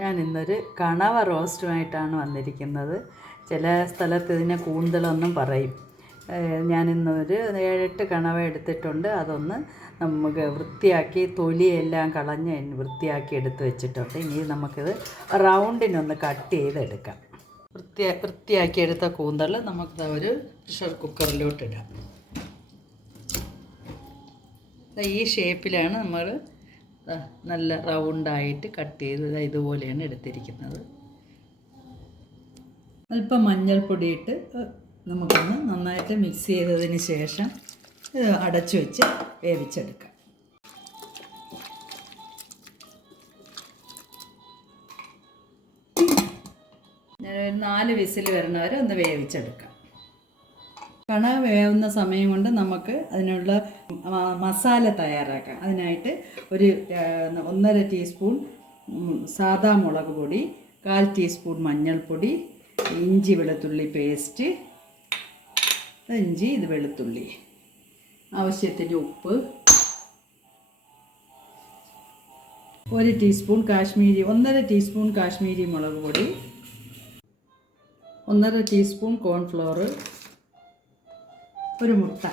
ഞാൻ ഇന്നൊരു കണവ റോസ്റ്റുമായിട്ടാണ് വന്നിരിക്കുന്നത്. ചില സ്ഥലത്ത് ഇതിനെ കൂന്തലൊന്നും പറയും. ഞാനിന്നൊരു ഏഴെട്ട് കണവ എടുത്തിട്ടുണ്ട്. അതൊന്ന് നമുക്ക് വൃത്തിയാക്കി തൊലിയെല്ലാം കളഞ്ഞ് വൃത്തിയാക്കി എടുത്ത് വെച്ചിട്ടുണ്ട്. ഇനി നമുക്കിത് റൗണ്ടിനൊന്ന് കട്ട് ചെയ്തെടുക്കാം. വൃത്തിയാ വൃത്തിയാക്കി എടുത്ത കൂന്തൽ നമുക്ക് ഒരു പ്രഷർ കുക്കറിലോട്ടിടാം. ഈ ഷേപ്പിലാണ് നമ്മൾ നല്ല റൗണ്ടായിട്ട് കട്ട് ചെയ്ത് ഇതുപോലെയാണ് എടുത്തിരിക്കുന്നത്. അല്പം മഞ്ഞൾപ്പൊടി ഇട്ട് നമുക്കൊന്ന് നന്നായിട്ട് മിക്സ് ചെയ്തതിന് ശേഷം അടച്ചു വെച്ച് വേവിച്ചെടുക്കാം. ഞാനൊരു നാല് വിസിൽ വരണവരെ ഒന്ന് വേവിച്ചെടുക്കാം. കണ വേവുന്ന സമയം കൊണ്ട് നമുക്ക് അതിനുള്ള മസാല തയ്യാറാക്കാം. അതിനായിട്ട് ഒരു ഒന്നര ടീസ്പൂൺ സാദാ മുളക് പൊടി കാൽ ടീസ്പൂൺ മഞ്ഞൾപ്പൊടി ഇഞ്ചി വെളുത്തുള്ളി പേസ്റ്റ് ഇഞ്ചി ഇത് വെളുത്തുള്ളി ആവശ്യത്തിന് ഉപ്പ് ഒരു ടീസ്പൂൺ കാശ്മീരി ഒന്നര ടീസ്പൂൺ കാശ്മീരി മുളക് പൊടി ഒന്നര ടീസ്പൂൺ കോൺഫ്ലോർ ഒരു മുട്ട.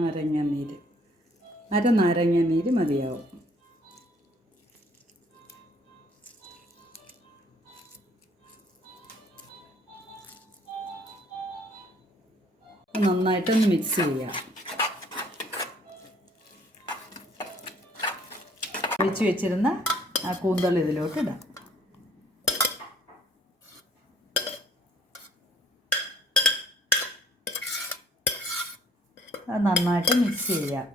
നാരങ്ങ നീര്. അര നാരങ്ങ നീര് മതിയാവും. നന്നായിട്ടൊന്ന് മിക്സ് ചെയ്യാം. ഒഴിച്ച് വെച്ചിരുന്ന ആ കൂന്തൾ ഇതിലോട്ട് ഇടാം. അത് നന്നായിട്ട് മിക്സ് ചെയ്യാം.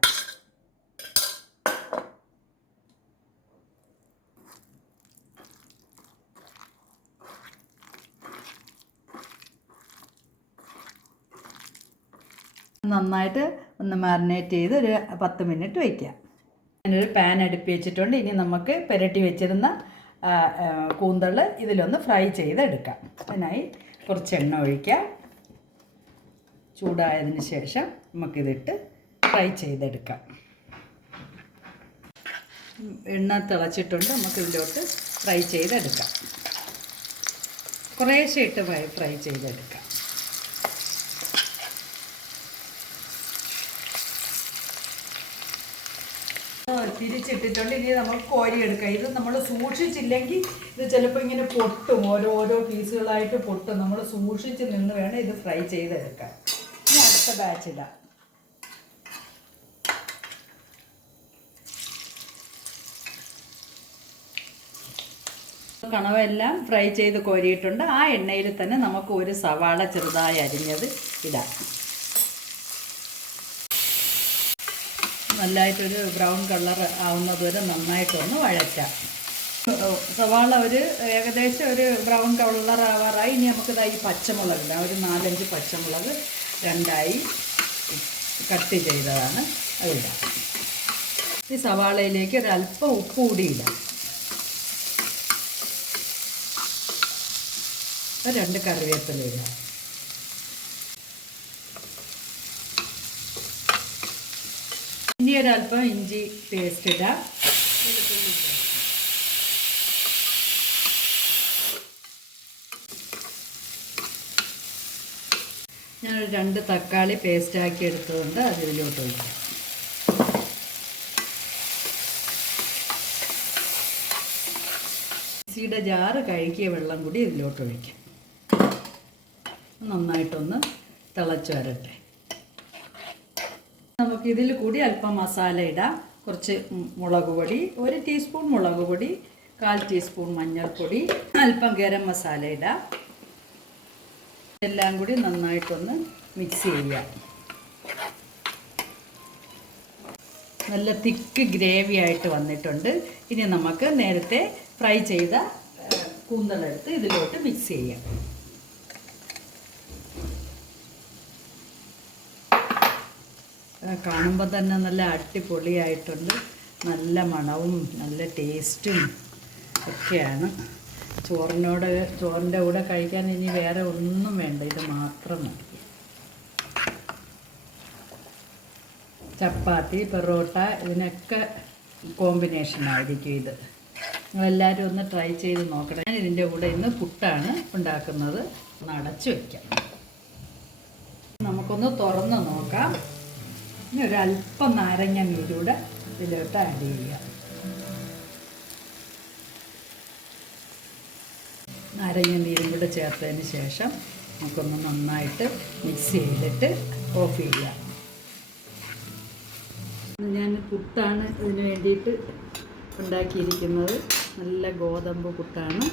നന്നായിട്ട് ഒന്ന് മാറിനേറ്റ് ചെയ്ത് ഒരു പത്ത് മിനിറ്റ് വയ്ക്കാം ഞാനൊരു പാൻ അടുപ്പി വെച്ചിട്ടുണ്ട്. ഇനി നമുക്ക് പുരട്ടി വെച്ചിരുന്ന കൂന്തൾ ഇതിലൊന്ന് ഫ്രൈ ചെയ്തെടുക്കാം. അതിനായി കുറച്ച് എണ്ണ ഒഴിക്കാം. ചൂടായതിന് ശേഷം നമുക്കിതിട്ട് ഫ്രൈ ചെയ്തെടുക്കാം. എണ്ണ തിളച്ചിട്ടുണ്ട്. നമുക്ക് ഇതിലോട്ട് ഫ്രൈ ചെയ്തെടുക്കാം. കുറേശ്ശെ ഇട്ട് ഫ്രൈ ചെയ്തെടുക്കാം. തിരിച്ചിട്ടിട്ടുണ്ട്. ഇനി നമ്മൾ കോരിയെടുക്കാം ഇത് നമ്മൾ സൂക്ഷിച്ചില്ലെങ്കിൽ ഇത് ചിലപ്പോൾ ഇങ്ങനെ പൊട്ടും. ഓരോ ഓരോ പീസുകളായിട്ട് പൊട്ടും. നമ്മൾ സൂക്ഷിച്ച് നിന്ന് വേണം ഇത് ഫ്രൈ ചെയ്തെടുക്കാൻ. ഇനി അടുത്ത ബാച്ച് ഇടാം കണവെല്ലാം ഫ്രൈ ചെയ്ത് കോരിയിട്ടുണ്ട്. ആ എണ്ണയിൽ തന്നെ നമുക്ക് ഒരു സവാള ചെറുതായി അരിഞ്ഞത് ഇടാം. നല്ലതായിട്ടൊരു ബ്രൗൺ കളർ ആവുന്നതുവരെ നന്നായിട്ടൊന്ന് വഴറ്റാം. സവാള ഒരു ഏകദേശം ഒരു ബ്രൗൺ കളർ ആവാറായി. ഇനി നമുക്ക് ഈ പച്ചമുളക് ഒരു നാലഞ്ച് പച്ചമുളക് രണ്ടായി കട്ട് ചെയ്തതാണ്. അതിടാം ഈ സവാളയിലേക്ക് ഒരല്പം ഉപ്പ് കൂടി ഇടാം. രണ്ട് കറിവേപ്പില ഇടാം. ഒരല്പം ഇഞ്ചി പേസ്റ്റ് ഇടാം. ഞാനൊരു രണ്ട് തക്കാളി പേസ്റ്റാക്കി എടുത്തതുകൊണ്ട് അതിലോട്ട് വയ്ക്കാം മിക്സിയുടെ ജാറ് കഴുകിയ വെള്ളം കൂടി ഇതിലോട്ട് ഒഴിക്കാം. നന്നായിട്ടൊന്ന് തിളച്ച് വരട്ടെ. നമുക്ക് ഇതിൽ കൂടി അല്പം മസാല ഇടാം. കുറച്ച് മുളക് പൊടി ഒരു ടീസ്പൂൺ മുളക് പൊടി കാൽ ടീസ്പൂൺ മഞ്ഞൾപ്പൊടി അല്പം ഗരം മസാല ഇടാം. എല്ലാം കൂടി നന്നായിട്ടൊന്ന് മിക്സ് ചെയ്യാം. നല്ല തിക്ക് ഗ്രേവി ആയിട്ട് വന്നിട്ടുണ്ട്. ഇനി നമുക്ക് നേരത്തെ ഫ്രൈ ചെയ്ത കൂന്തളെടുത്ത് ഇതിലോട്ട് മിക്സ് ചെയ്യാം. കാണുമ്പോൾ തന്നെ നല്ല അടിപൊളിയായിട്ടുണ്ട്. നല്ല മണവും നല്ല ടേസ്റ്റും ഒക്കെയാണ്. ചോറിനോട് ചോറിന്റെ കൂടെ കഴിക്കാൻ ഇനി വേറെ ഒന്നും വേണ്ട. ഇത് മാത്രം മതി. ചപ്പാത്തി പെറോട്ട ഇതിനൊക്കെ കോമ്പിനേഷൻ ആയിരിക്കും ഇത്. നിങ്ങളെല്ലാവരും ഒന്ന് ട്രൈ ചെയ്ത് നോക്കണം. ഞാൻ ഇതിന്റെ കൂടെ ഇന്ന് പുട്ടാണ് ഉണ്ടാക്കുന്നത്. ഒന്ന് അടച്ചു വയ്ക്കാം നമുക്കൊന്ന് തുറന്ന് നോക്കാം. ഇനി ഒരല്പം നാരങ്ങ നീരൂടെ ഇതിലോട്ട് ആഡ് ചെയ്യുക. നാരങ്ങ നീരും കൂടെ ചേർത്തതിന് ശേഷം നമുക്കൊന്ന് നന്നായിട്ട് മിക്സ് ചെയ്തിട്ട് ഓഫ് ചെയ്യാം ഞാൻ പുട്ടാണ് ഇതിന് വേണ്ടിയിട്ട് ഉണ്ടാക്കിയിരിക്കുന്നത്. നല്ല ഗോതമ്പ് പുട്ടാണ്.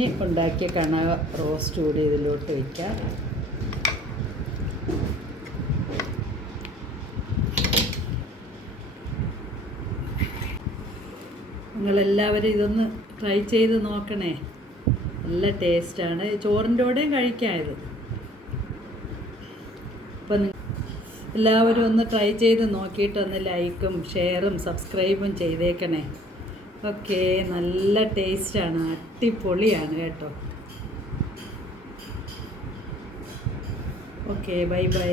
ഈ ഉണ്ടാക്കിയ കണവ റോസ്റ്റ് കൂടി ഇതിലോട്ട് വയ്ക്കാം നിങ്ങളെല്ലാവരും ഇതൊന്ന് ട്രൈ ചെയ്ത് നോക്കണേ. നല്ല ടേസ്റ്റാണ് ചോറിന്റെ കൂടെയും കഴിക്കാം ഇത് അപ്പം എല്ലാവരും ഒന്ന് ട്രൈ ചെയ്ത് നോക്കിയിട്ട് ഒന്ന് ലൈക്കും ഷെയറും സബ്സ്ക്രൈബും ചെയ്തേക്കണേ. ഓക്കെ നല്ല ടേസ്റ്റാണ് അടിപൊളിയാണ് കേട്ടോ. Okay bye bye